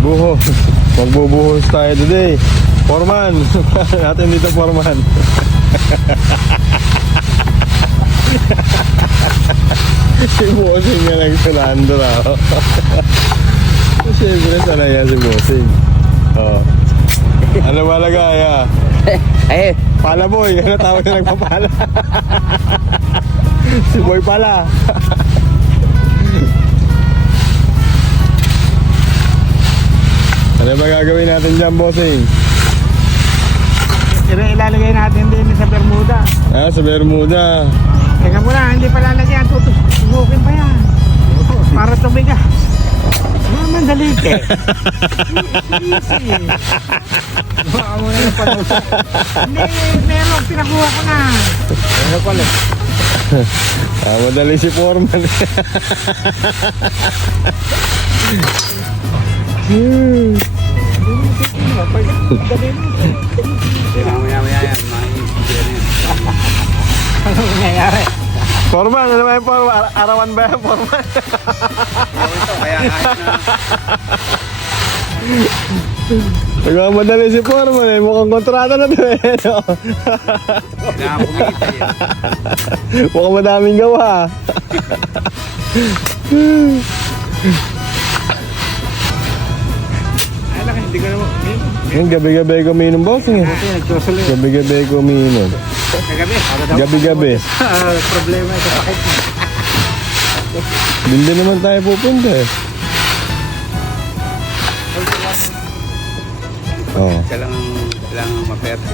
Buhos. Magbubuhos tayo today. Foreman. Natin dito, Foreman. Si Bossing nga nagsulando raw. Siyempre sanay yan si Bossing. Oh. Ano ba lagay ah? Eh, Pala boy. Ano tawag na nagpapala? Si boy pala. Ano ba gagawin natin dyan, Bossing? Ilalagay natin din sa Bermuda. Ah, sa Bermuda. Teka muna, hindi pa lalagyan. Tutubukin pa yan. Para tubigas. Mandali ka. Easy. Baka mo na yung panusap. Hindi, meron. Pinakuha ko na. Ano pala? Madali si Foreman. mamaya yan. Ano nangyayari? Foreman, ano ba yung Foreman? Arawan ba yung Foreman? Ito, kaya kahit na. Nagmamadali si Foreman eh. Mukhang kontrata na ito eh. No? Kailangan kumita yan. Mukhang madaming gawa. Ay lang, hindi ko naman. Yung gabi-gabi ko umiinom, Bossing eh. Kasi nagsusulo. Gabi-gabi ko umiinom. Kagabi. Gabi-gabi. Problema ito sakit mo. Hindi naman tayo pupunta eh. Oh. Kailangan ma-perfect.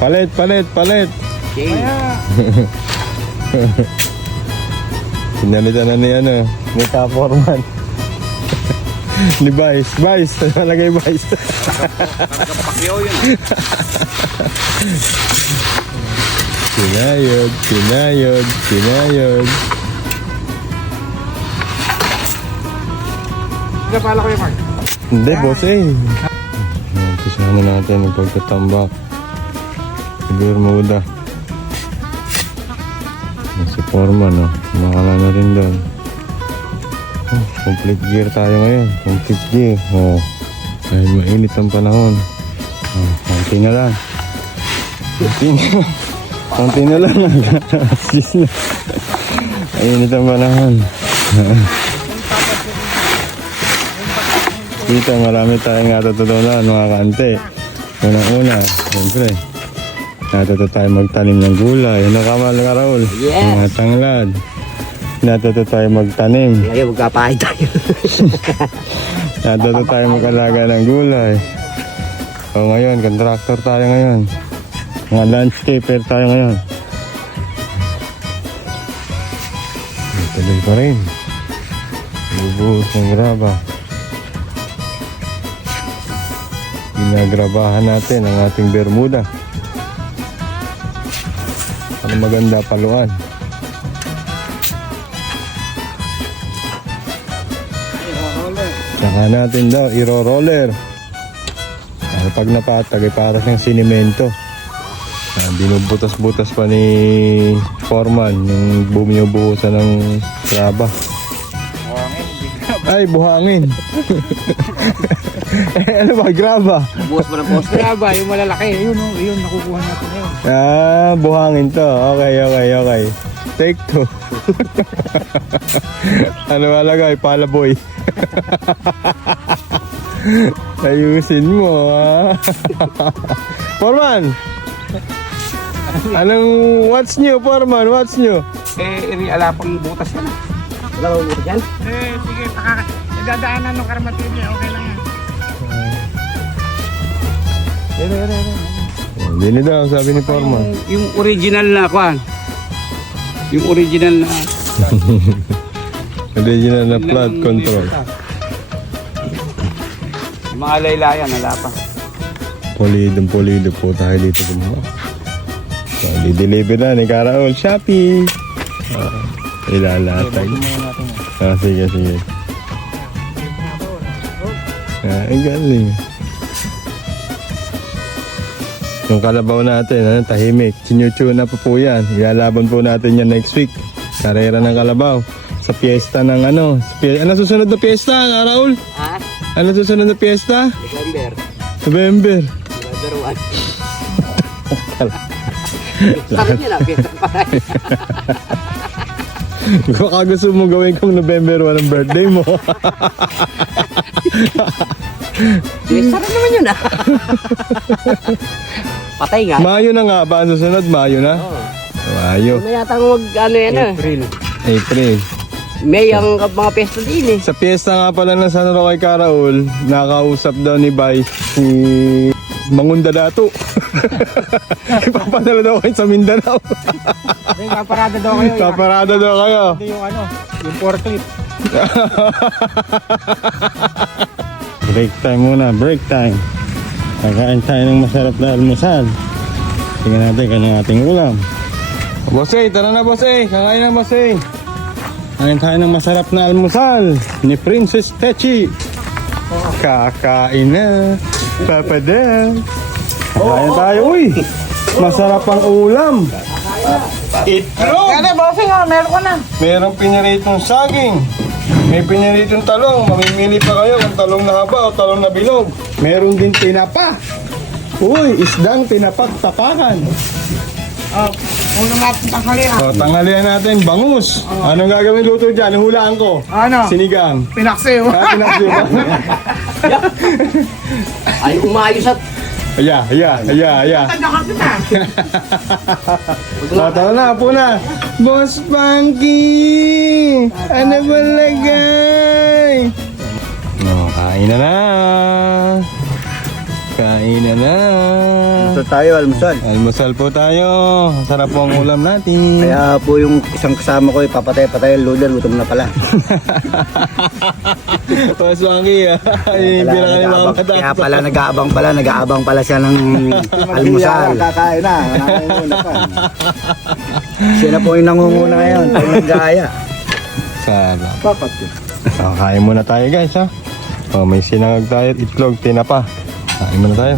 Palit. Kaya, Pinalitan na ni ano, ni Foreman. Ni Vice. Nalagay Vice. Nakakapakyaw yun. Sinayod. pala ko yung Mark. Hindi, boss eh. Umpisahan na natin yung pagtatambak. Si Bermuda. Si Foreman, oh. Makala na rin doon. Oh, complete gear tayo ngayon. Complete gear. Oh. Dahil mainit ang panahon. Oh, konti na lang. Konti na lang. Mainit ang panahon. Dito marami tayong natutunan mga kante. Unang-una, siyempre, natuto tayo magtanim ng gulay. Ano ka man, Raul? Yes. Mga tanglad. Natuto tayo magtanim. Ngayon, magkapahay tayo. Natuto tayo mag-alaga ng gulay. O ngayon, contractor tayo ngayon. Mga landscaper tayo ngayon. Tuloy pa rin. Bubuhos ng graba. Ginagrabahan natin ang ating Bermuda. Para maganda paluan. Saka natin daw iro-roller. Para pag napatag ay para siyang sinimento. Binubutas-butas pa ni Foreman yung buminubuhusan ng graba. Ay, buhangin. Ano ba, graba? Bukas mo ng poste. Graba, yung malalaki. Yun, nakukuha natin ngayon. Ah, buhangin to. Okay. Take two. Ano malagay? Palaboy. Ayusin mo, ha? Foreman! What's new, Foreman? What's new? Alapang butas yan. Wala mo butas yan? Sige, idadaanan ng karmatilya. Okay lang yan. Hindi daw, sabi ni Foreman. Yung original na kwan. Yung original na Original na flood control. yung mga laylayan, wala pa. Pulido po tayo dito gumawa. So, di-deliver na ni Karaol. Shopee! Ilalatag. Sige. Ay, galing. Yung kalabaw natin, tahimik. Sinuchu na po yan. Ilalaban po natin yan next week. Karera ng kalabaw. Sa piyesta ng ano. Ano susunod na piyesta, Raul? Ha? Ano susunod na piyesta? December. November. November 1. Sabi niya na, Baka gusto mo gawin kang November 1 ang birthday mo. Sarap naman yun ah. Patay nga. Mayo na nga ba? Ang susunod, Mayo na? Oo. Mayo. Ano yata ang ano yan ah. April. May ang mga pesta din eh. Sa piyesta nga pala ng San Roque Caraol, nakausap daw ni Vice si Mangunda Dato. Ipapadala daw kayo sa Mindanao. May kaparada daw kayo. Kaparada daw kayo. Hindi yung ano, yung portrait. Break time muna, break time. Kakain tayo ng masarap na almusal. Tingnan natin kung anong ating ulam. Boss A, tara na Boss A. Kakain na Boss A. Kain tayo ng masarap na almusal ni Princess Techi. Kakain na. Papadam. Kakain tayo. Uy, masarap ang ulam. Itlog. Kaya bossing meron ko na. Merong piniritong saging. May piniritong talong. Mamimili pa kayo kung talong na haba o talong na bilog. Meron din tinapa. Uy, isdang tinapak-tapakan. Unang natin tanghalian. O, tanghalian natin, bangus. Anong gagawin luto dyan? Hulaan ko. Ano? Sinigang. Pinaksiw. Pinaksin mo. Ay umayos at Aya. Tanda ka kita. Tara na, po na. Boss Funky! Ano ba lagay? No, kain na na. Kain na na. Ito tayo, almusal. Almusal po tayo. Sarap po ang ulam natin. Kaya po yung isang kasama ko, papatay-patay ang loader, gutom na pala. Boss Funky, Kaya pala nag-aabang pala siya ng almusal. Kakain na. Nangunguna pa. Siya na po yung nangunguna ngayon, pag nag-aaya. Sarap. Papat yun. Kain muna tayo guys ha. May sinangag tayo at itlog, tinapa. Kain muna tayo.